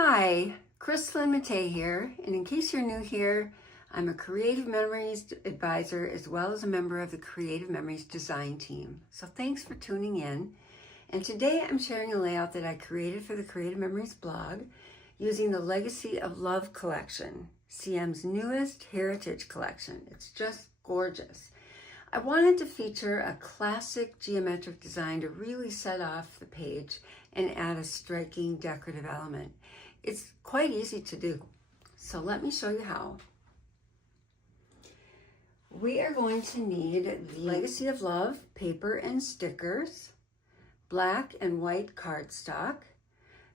Hi, Krislyn Mattei here, and in case you're new here, I'm a Creative Memories advisor as well as a member of the Creative Memories design team. So thanks for tuning in. And today I'm sharing a layout that I created for the Creative Memories blog using the Legacy of Love collection, CM's newest heritage collection. It's just gorgeous. I wanted to feature a classic geometric design to really set off the page and add a striking decorative element. It's quite easy to do, so let me show you how. We are going to need the Legacy of Love paper and stickers, black and white cardstock,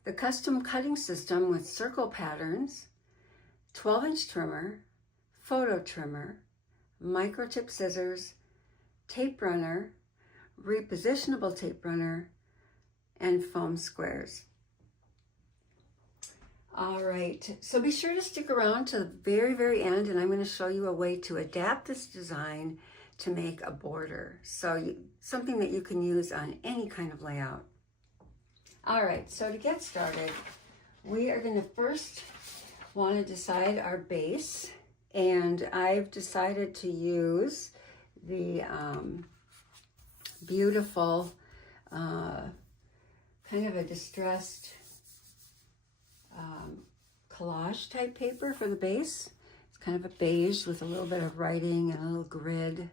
the custom cutting system with circle patterns, 12-inch trimmer, photo trimmer, microtip scissors, tape runner, repositionable tape runner, and foam squares. All right, so be sure to stick around to the very end, and I'm going to show you a way to adapt this design to make a border. So something that you can use on any kind of layout. All right, so to get started, we are going to first want to decide our base, and I've decided to use the beautiful kind of a distressed collage type paper for the base. It's kind of a beige with a little bit of writing and a little grid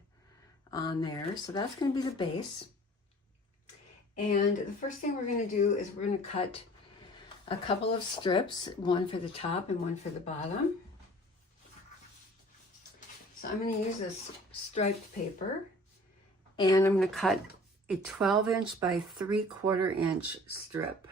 on there. So that's going to be the base. And the first thing we're going to do is we're going to cut a couple of strips, one for the top and one for the bottom. So I'm going to use this striped paper, and I'm going to cut a 12-inch by 3/4 inch strip.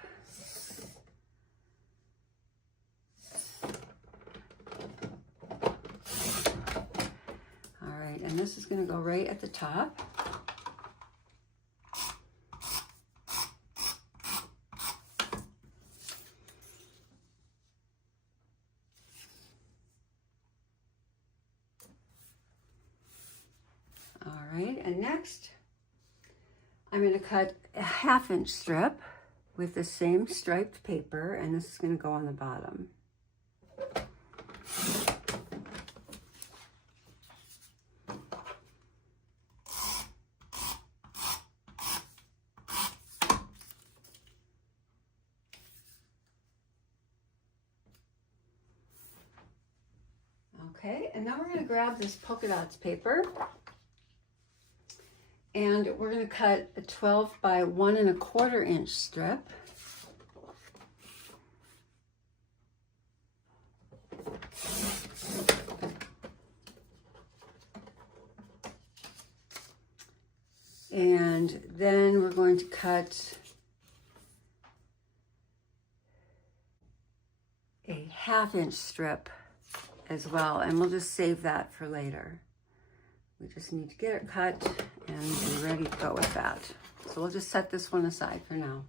All right, and this is going to go right at the top. All right, and next I'm going to cut a 1/2 inch strip with the same striped paper, and this is going to go on the bottom. Okay, and now we're going to grab this polka dots paper, and we're going to cut a 12 by 1 1/4 inch strip. And then we're going to cut a 1/2 inch strip as well, and we'll just save that for later. We just need to get it cut and be ready to go with that. So we'll just set this one aside for now.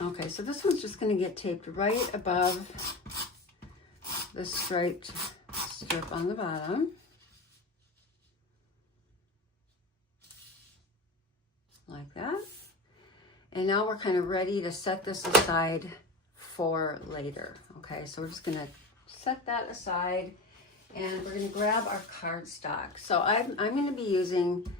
Okay, so this one's just going to get taped right above the striped strip on the bottom. Like that. And now we're kind of ready to set this aside for later. Okay, so we're just going to set that aside, and we're going to grab our cardstock. So I'm going to be using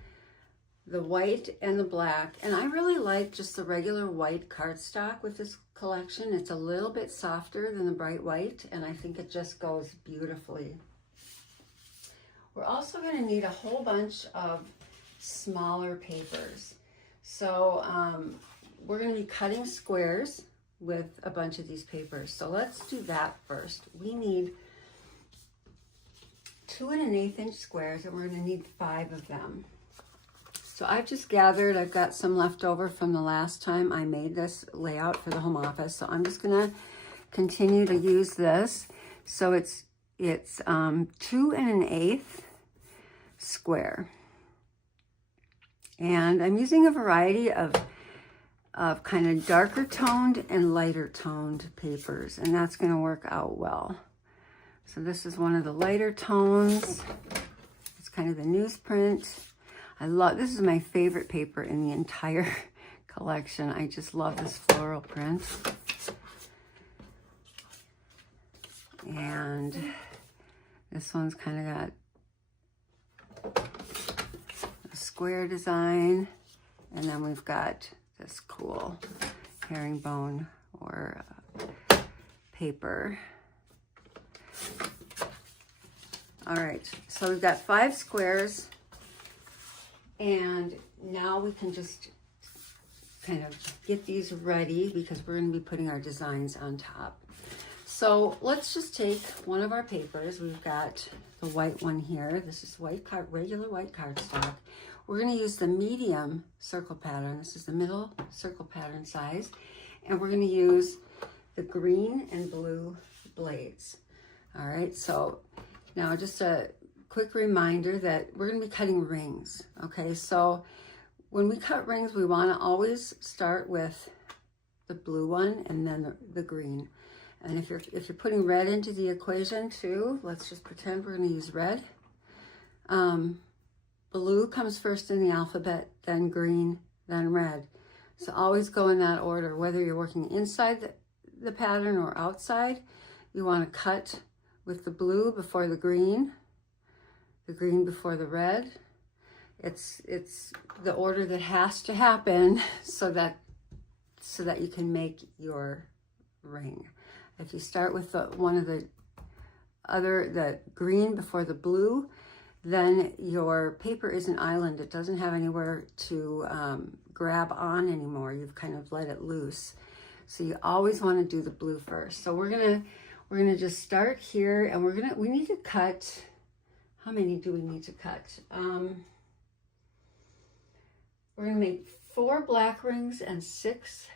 the white and the black, and I really like just the regular white cardstock with this collection. It's a little bit softer than the bright white, and I think it just goes beautifully. We're also going to need a whole bunch of smaller papers. So we're going to be cutting squares with a bunch of these papers. So let's do that first. We need 2 1/8 inch squares, and we're going to need 5 of them. So I've just gathered, I've got some left over from the last time I made this layout for the home office. So I'm just going to continue to use this. So it's 2 1/8 square. And I'm using a variety of kind of darker toned and lighter toned papers, and that's going to work out well. So this is one of the lighter tones. It's kind of the newsprint. This is my favorite paper in the entire collection. I just love this floral print. And this one's kind of got a square design. And then we've got this cool herringbone or paper. All right, so we've got 5 squares, and now we can just kind of get these ready because we're going to be putting our designs on top. So let's just take one of our papers. We've got the white one here. This is regular white cardstock. We're going to use the medium circle pattern. This is the middle circle pattern size, and we're going to use the green and blue blades. All right, so now just a quick reminder that we're going to be cutting rings. Okay, so when we cut rings, we want to always start with the blue one and then the green. And if you're putting red into the equation too, let's just pretend we're going to use red. Blue comes first in the alphabet, then green, then red. So always go in that order, whether you're working inside the pattern or outside. You want to cut with the blue before the green before the red. It's the order that has to happen so that you can make your ring. If you start with the green before the blue, then your paper is an island. It doesn't have anywhere to grab on anymore. You've kind of let it loose. So you always want to do the blue first. So we're gonna just start here, and we need to cut. How many do we need to cut? We're gonna make 4 black rings and 6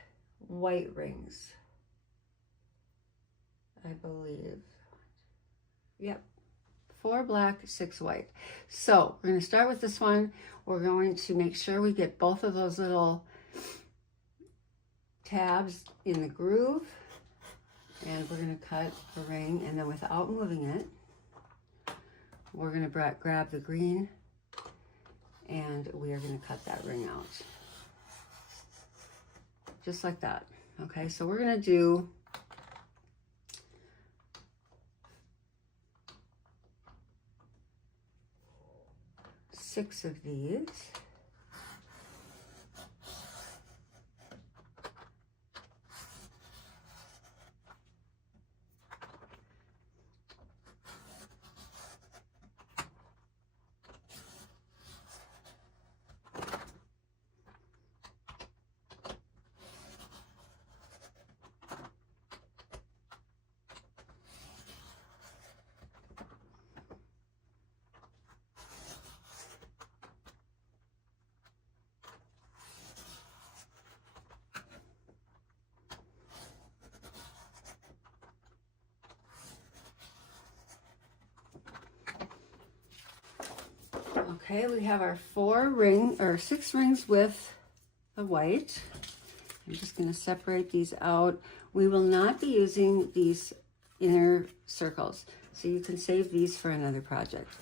white rings, I believe. Yep, 4 black, 6 white. So we're gonna start with this one. We're going to make sure we get both of those little tabs in the groove, and we're going to cut a ring, and then without moving it, we're going to grab the green, and we are going to cut that ring out. Just like that. Okay, so we're going to do 6 of these. Okay, we have our 6 rings with the white. I'm just going to separate these out. We will not be using these inner circles, so you can save these for another project.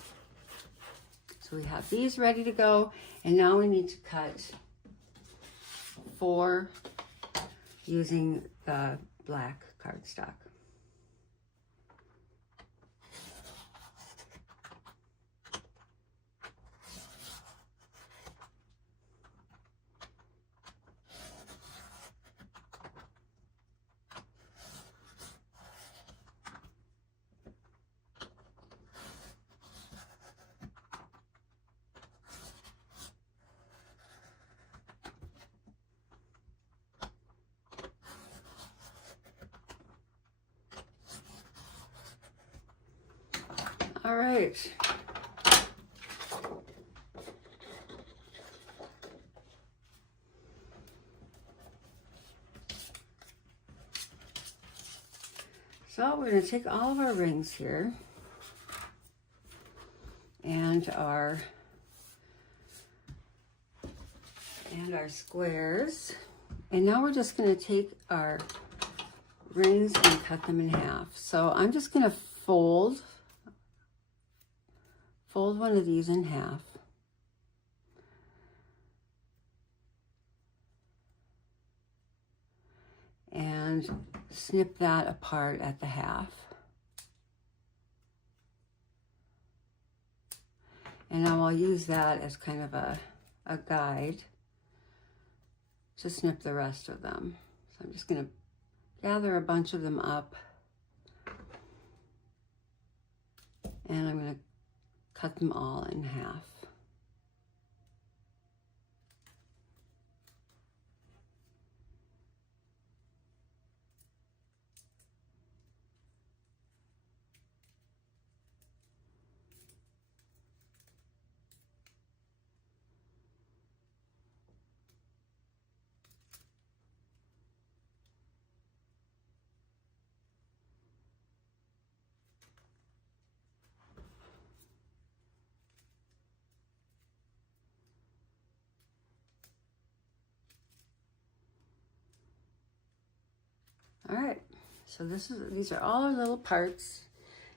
So we have these ready to go, and now we need to cut 4 using the black cardstock. All right. So we're going to take all of our rings here and our squares, and now we're just going to take our rings and cut them in half. So I'm just going to fold one of these in half. and snip that apart at the half. And now I'll use that as kind of a guide to snip the rest of them. So I'm just going to gather a bunch of them up, and I'm going to cut them all in half. All right, so these are all our little parts.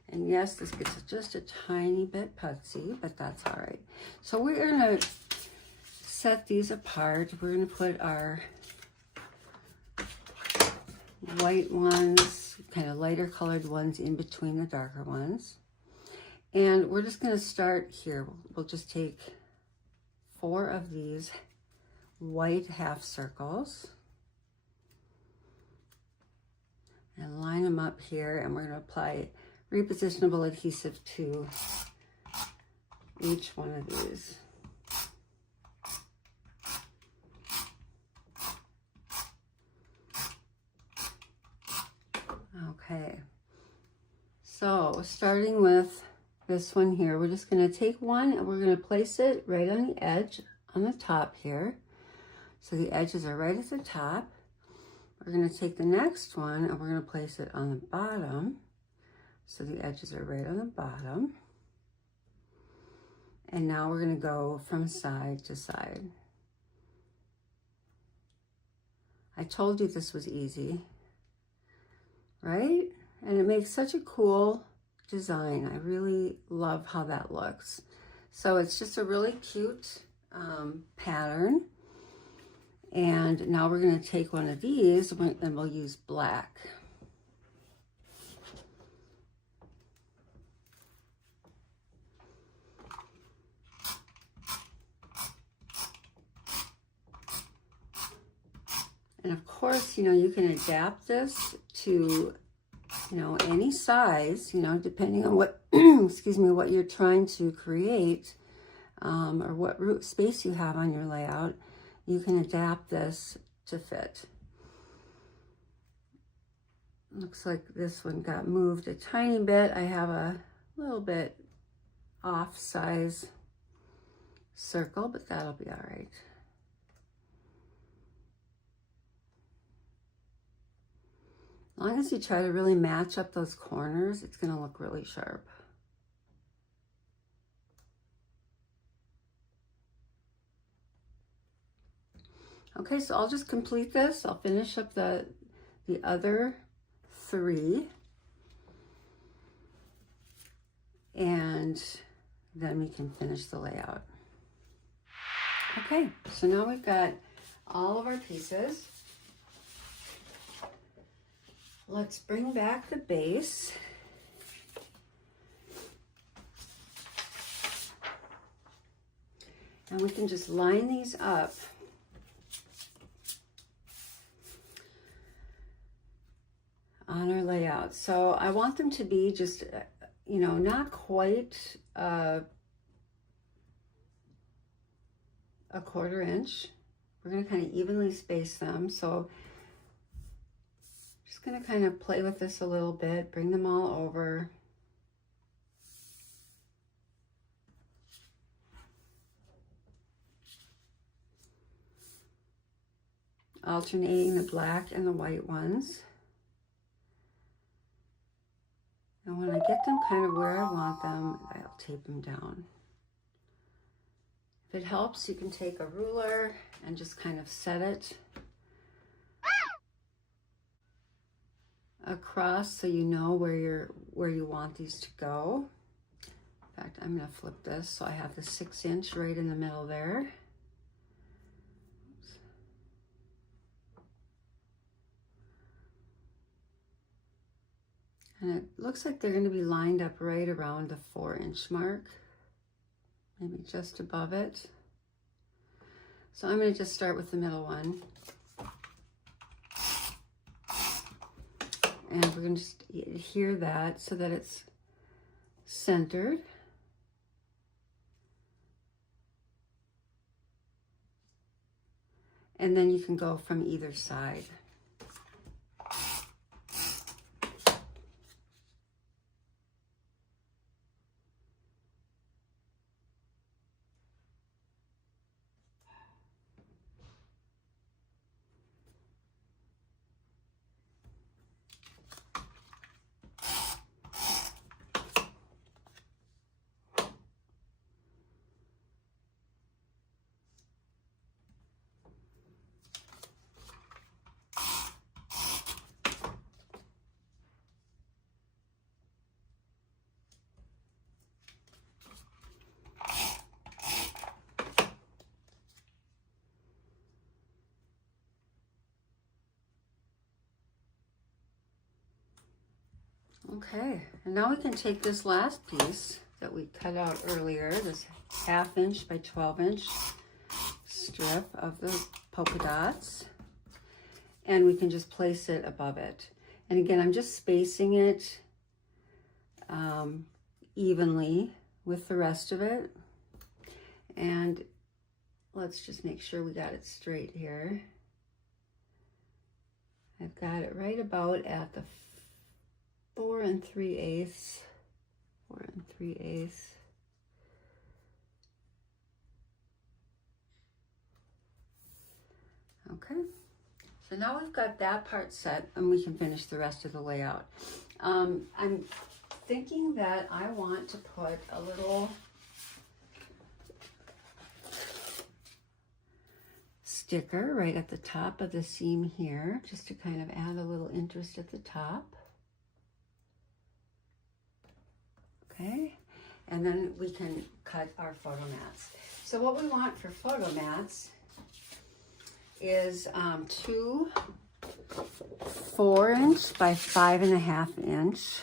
And yes, this gets just a tiny bit putsy, but that's all right. So we're gonna set these apart. We're gonna put our white ones, kind of lighter colored ones in between the darker ones. And we're just gonna start here. We'll just take 4 of these white half circles and line them up here, and we're going to apply repositionable adhesive to each one of these. Okay, so starting with this one here, we're just going to take one and we're going to place it right on the edge on the top here. So the edges are right at the top. We're going to take the next one and we're going to place it on the bottom. So the edges are right on the bottom. And now we're going to go from side to side. I told you this was easy, right? And it makes such a cool design. I really love how that looks. So it's just a really cute pattern. And now we're going to take one of these and we'll use black. And of course, you can adapt this to, any size, depending on what, excuse me, what you're trying to create, or what root space you have on your layout. You can adapt this to fit. Looks like this one got moved a tiny bit. I have a little bit off size circle, but that'll be all right. As long as you try to really match up those corners, it's going to look really sharp. Okay, so I'll just complete this. I'll finish up the other 3. And then we can finish the layout. Okay, so now we've got all of our pieces. Let's bring back the base. And we can just line these up. On our layout. So I want them to be just, not quite a 1/4 inch. We're going to kind of evenly space them. So just going to kind of play with this a little bit, bring them all over. Alternating the black and the white ones. And when I get them kind of where I want them, I'll tape them down. If it helps, you can take a ruler and just kind of set it across so you know where you want these to go. In fact, I'm going to flip this so I have the 6 inch right in the middle there. And it looks like they're going to be lined up right around the 4-inch mark, maybe just above it. So I'm going to just start with the middle one. And we're going to just adhere that so that it's centered. And then you can go from either side. Okay, and now we can take this last piece that we cut out earlier, this 1/2 inch by 12 inch strip of the polka dots, and we can just place it above it. And again, I'm just spacing it evenly with the rest of it. And let's just make sure we got it straight here. I've got it right about at the 4 3/8. 4 3/8. Okay, so now we've got that part set and we can finish the rest of the layout. I'm thinking that I want to put a little sticker right at the top of the seam here, just to kind of add a little interest at the top. Okay, and then we can cut our photo mats. So what we want for photo mats is 2 4-inch by 5.5 inch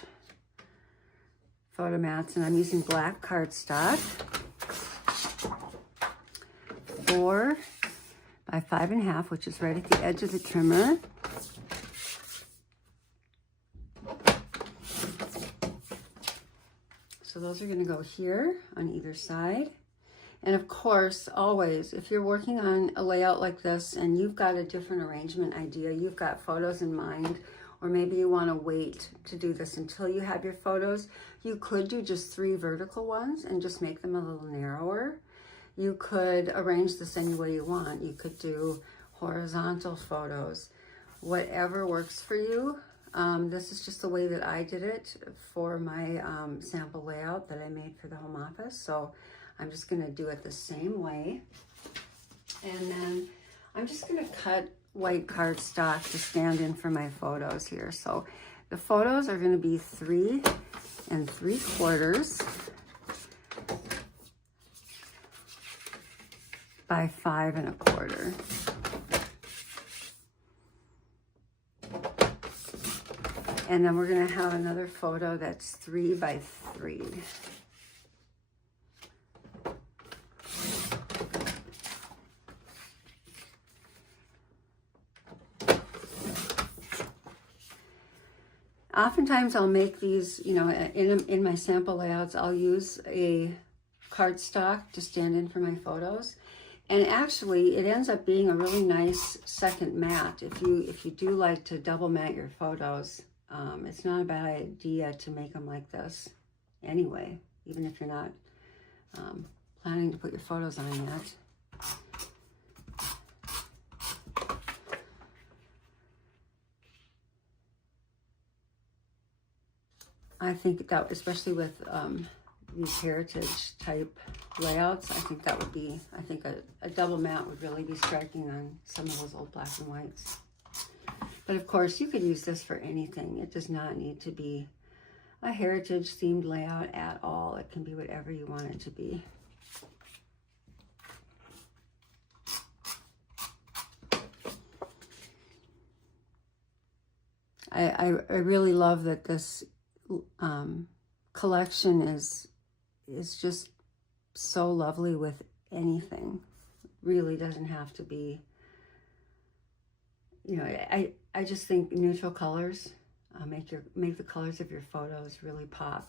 photo mats, and I'm using black cardstock. 4 by 5.5, which is right at the edge of the trimmer. So those are going to go here on either side. And of course, always, if you're working on a layout like this and you've got a different arrangement idea, you've got photos in mind, or maybe you want to wait to do this until you have your photos, you could do just 3 vertical ones and just make them a little narrower. You could arrange this any way you want. You could do horizontal photos, whatever works for you. This is just the way that I did it for my sample layout that I made for the home office. So I'm just going to do it the same way. And then I'm just going to cut white cardstock to stand in for my photos here. So the photos are going to be 3 3/4 by 5 1/4. And then we're going to have another photo that's 3 by 3. Oftentimes I'll make these, you know, in my sample layouts, I'll use a cardstock to stand in for my photos. And actually it ends up being a really nice second mat. If you do like to double mat your photos, it's not a bad idea to make them like this anyway, even if you're not planning to put your photos on yet. I think that, especially with these heritage type layouts, I think that would be, I think a double mat would really be striking on some of those old black and whites. But of course, you could use this for anything. It does not need to be a heritage themed layout at all. It can be whatever you want it to be. I really love that this collection is just so lovely with anything. Really doesn't have to be, you know, I just think neutral colors make the colors of your photos really pop,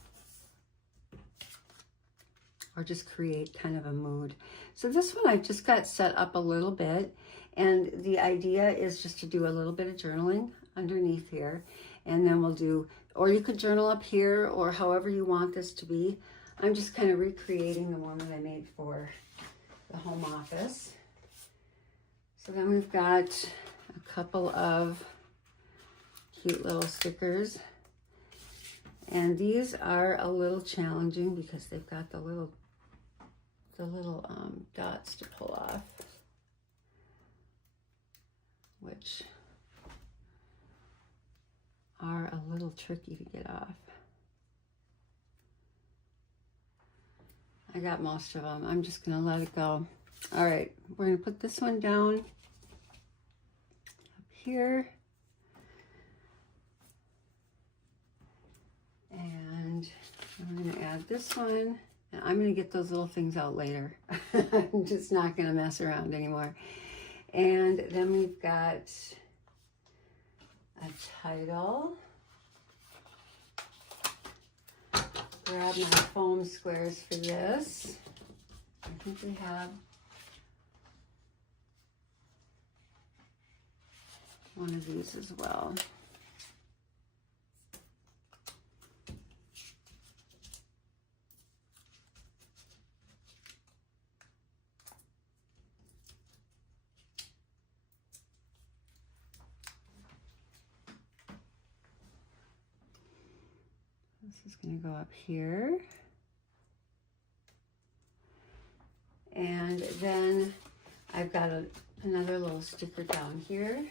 or just create kind of a mood. So this one I've just got set up a little bit, and the idea is just to do a little bit of journaling underneath here, and then we'll do, or you could journal up here, or however you want this to be. I'm just kind of recreating the one that I made for the home office. So then we've got a couple of cute little stickers, and these are a little challenging because they've got the little dots to pull off, which are a little tricky to get off. I got most of them. I'm just gonna let it go. All right, we're gonna put this one down up here. And I'm gonna add this one. And I'm gonna get those little things out later. I'm just not gonna mess around anymore. And then we've got a title. Grab my foam squares for this. I think we have one of these as well. This is going to go up here. And then I've got another little sticker down here.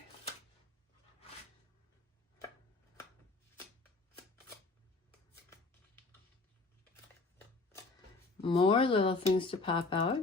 More little things to pop out.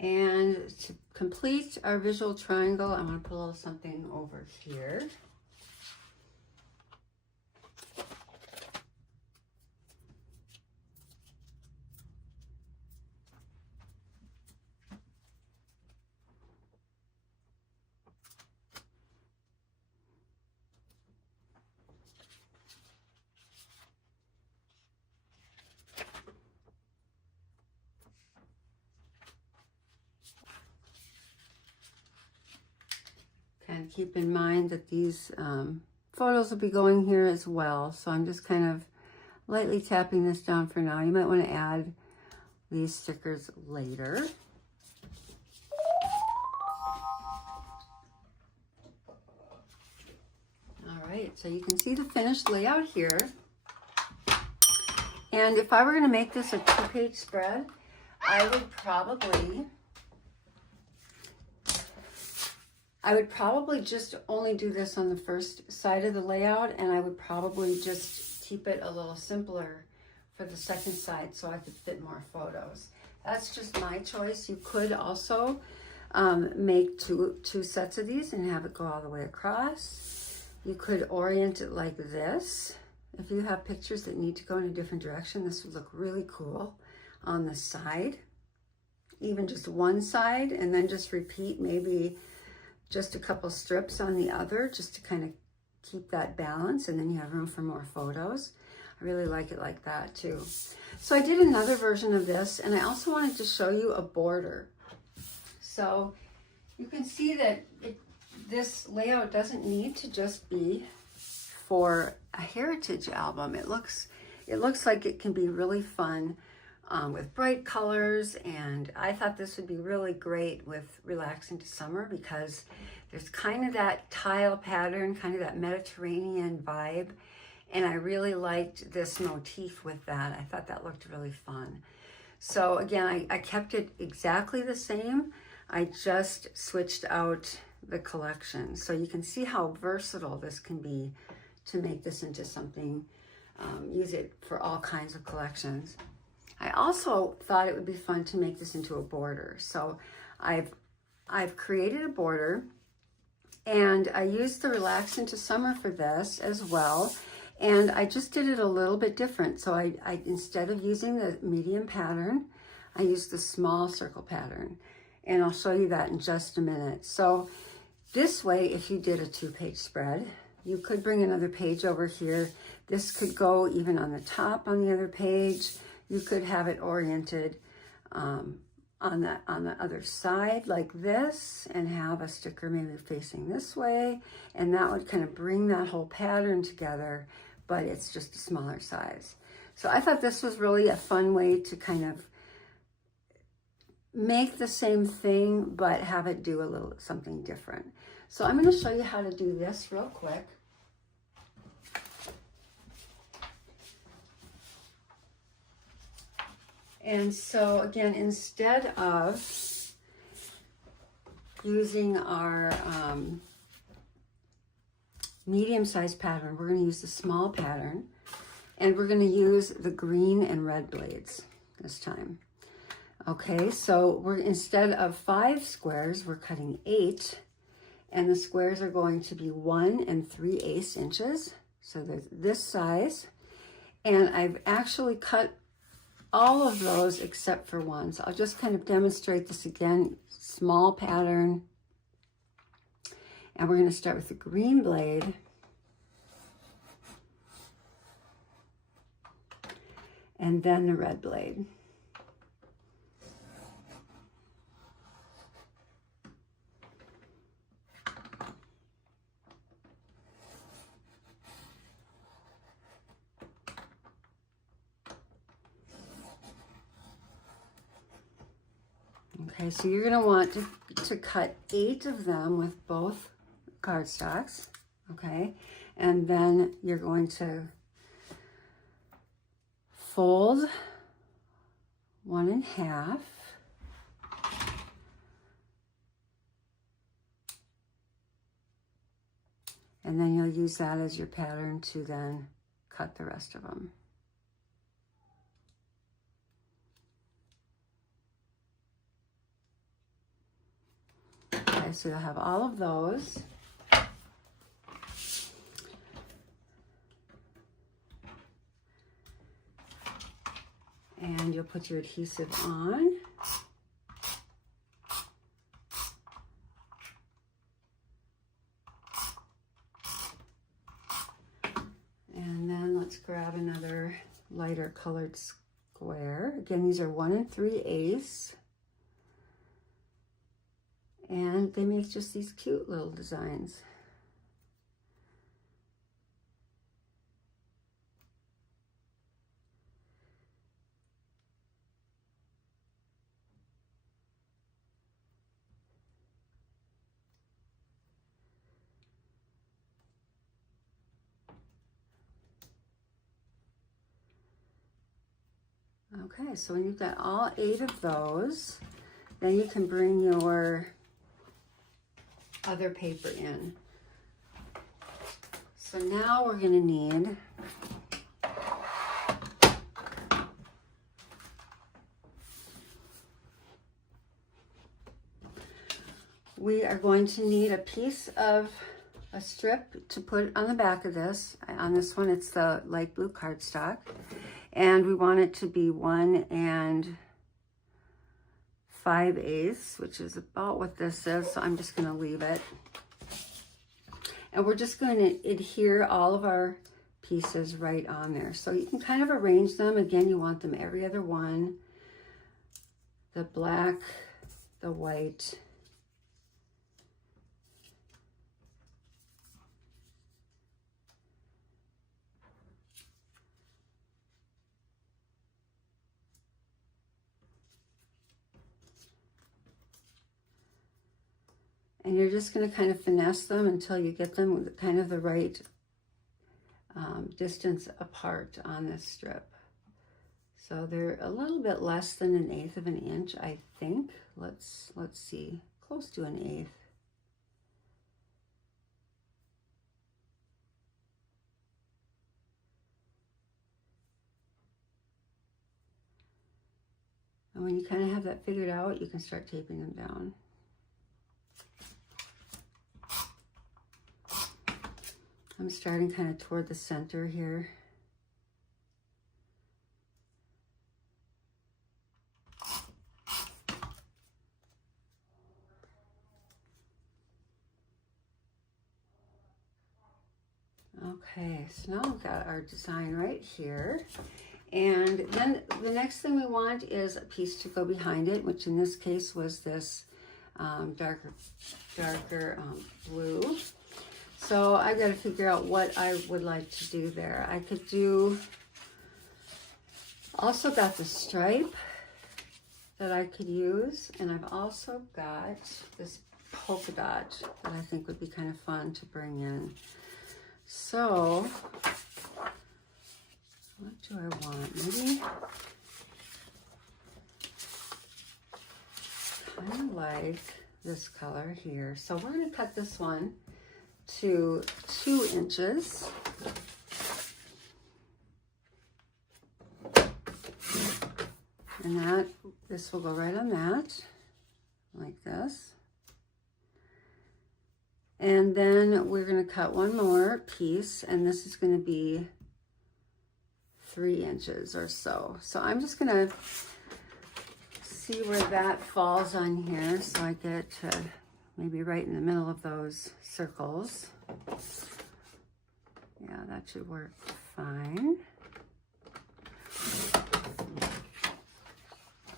And to complete our visual triangle, I'm going to put a little something over here. And keep in mind that these photos will be going here as well. So I'm just kind of lightly tapping this down for now. You might want to add these stickers later. All right, so you can see the finished layout here. And if I were going to make this a 2-page spread, I would probably just only do this on the first side of the layout, and I would probably just keep it a little simpler for the second side so I could fit more photos. That's just my choice. You could also make two sets of these and have it go all the way across. You could orient it like this. If you have pictures that need to go in a different direction, this would look really cool on the side. Even just one side, and then just repeat maybe just a couple strips on the other, just to kind of keep that balance, and then you have room for more photos. I really like it like that too. So I did another version of this, and I also wanted to show you a border. So you can see that this layout doesn't need to just be for a heritage album. It looks like it can be really fun with bright colors, and I thought this would be really great with Relaxing to Summer because there's kind of that tile pattern, kind of that Mediterranean vibe, and I really liked this motif with that. I thought that looked really fun. So again, I kept it exactly the same. I just switched out the collection. So you can see how versatile this can be to make this into something, use it for all kinds of collections. I also thought it would be fun to make this into a border. So I've created a border, and I used the Relax into Summer for this as well. And I just did it a little bit different. So I instead of using the medium pattern, I used the small circle pattern. And I'll show you that in just a minute. So this way, if you did a 2-page spread, you could bring another page over here. This could go even on the top on the other page. You could have it oriented on the other side like this, and have a sticker maybe facing this way, and that would kind of bring that whole pattern together, but it's just a smaller size. So I thought this was really a fun way to kind of make the same thing, but have it do a little something different. So I'm going to show you how to do this real quick. And so again, instead of using our medium-sized pattern, we're going to use the small pattern, and we're going to use the green and red blades this time. Okay, so we're, instead of 5 squares, we're cutting 8, and the squares are going to be 1 3/8 inches. So there's this size, and I've actually cut all of those except for one. So I'll just kind of demonstrate this again. Small pattern, and we're going to start with the green blade, and then the red blade. Okay, so you're going to want to cut 8 of them with both cardstocks, okay? And then you're going to fold 1 1/2. And then you'll use that as your pattern to then cut the rest of them. Okay, so you'll have all of those. And you'll put your adhesive on. And then let's grab another lighter colored square. Again, these are 1 3/8. And they make just these cute little designs. Okay, so when you've got all 8 of those, then you can bring your other paper in. So now we're going to need we are going to need a piece of a strip to put on the back of this. On this one, it's the light blue cardstock, and we want it to be 1 5/8, which is about what this is. So I'm just going to leave it, and we're just going to adhere all of our pieces right on there. So you can kind of arrange them. Again, you want them every other one. The black, the white, And you're just going to kind of finesse them until you get them with kind of the right distance apart on this strip. So they're a little bit less than 1/8 of an inch, I think. Let's see, close to 1/8. And when you kind of have that figured out, you can start taping them down. I'm starting kind of toward the center here. Okay, so now we've got our design right here. And then the next thing we want is a piece to go behind it, which in this case was this darker blue. So I've got to figure out what I would like to do there. I could do, also got the stripe that I could use, and I've also got this polka dot that I think would be kind of fun to bring in. So what do I want? Maybe kind of like this color here. So we're going to cut this one to 2 inches. And this will go right on that, like this. And then we're going to cut one more piece, and this is going to be 3 inches or so. So I'm just going to see where that falls on here, so I get to maybe right in the middle of those circles. Yeah, that should work fine.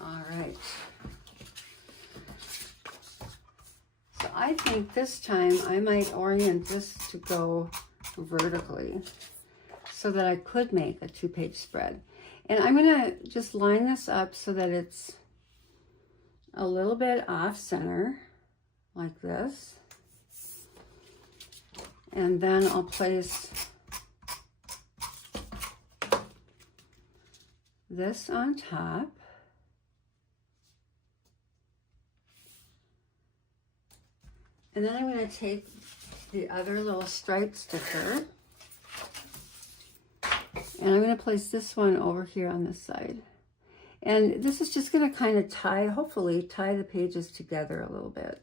All right. So I think this time I might orient this to go vertically so that I could make a 2-page spread. And I'm gonna just line this up so that it's a little bit off center, like this. And then I'll place this on top. And then I'm going to take the other little stripe sticker, and I'm going to place this one over here on this side. And this is just going to kind of tie, hopefully tie the pages together a little bit.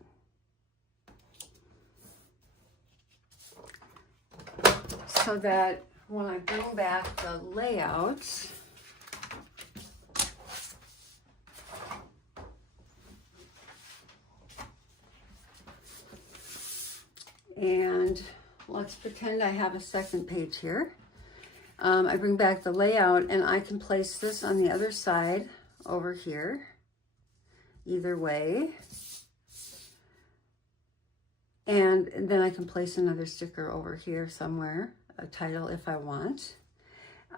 So that when I bring back the layout, and let's pretend I have a second page here. I bring back the layout, and I can place this on the other side over here, either way. And then I can place another sticker over here somewhere, a title if I want.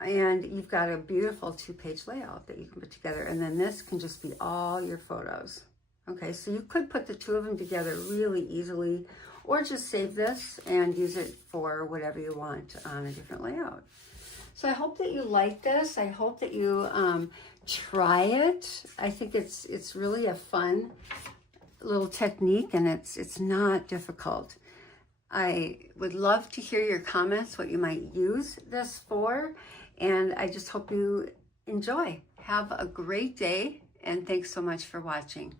And you've got a beautiful 2-page layout that you can put together. And then this can just be all your photos. Okay, so you could put the 2 of them together really easily, or just save this and use it for whatever you want on a different layout. So I hope that you like this. I hope that you try it. I think it's really a fun little technique, and it's not difficult. I would love to hear your comments, what you might use this for, and I just hope you enjoy. Have a great day, and thanks so much for watching.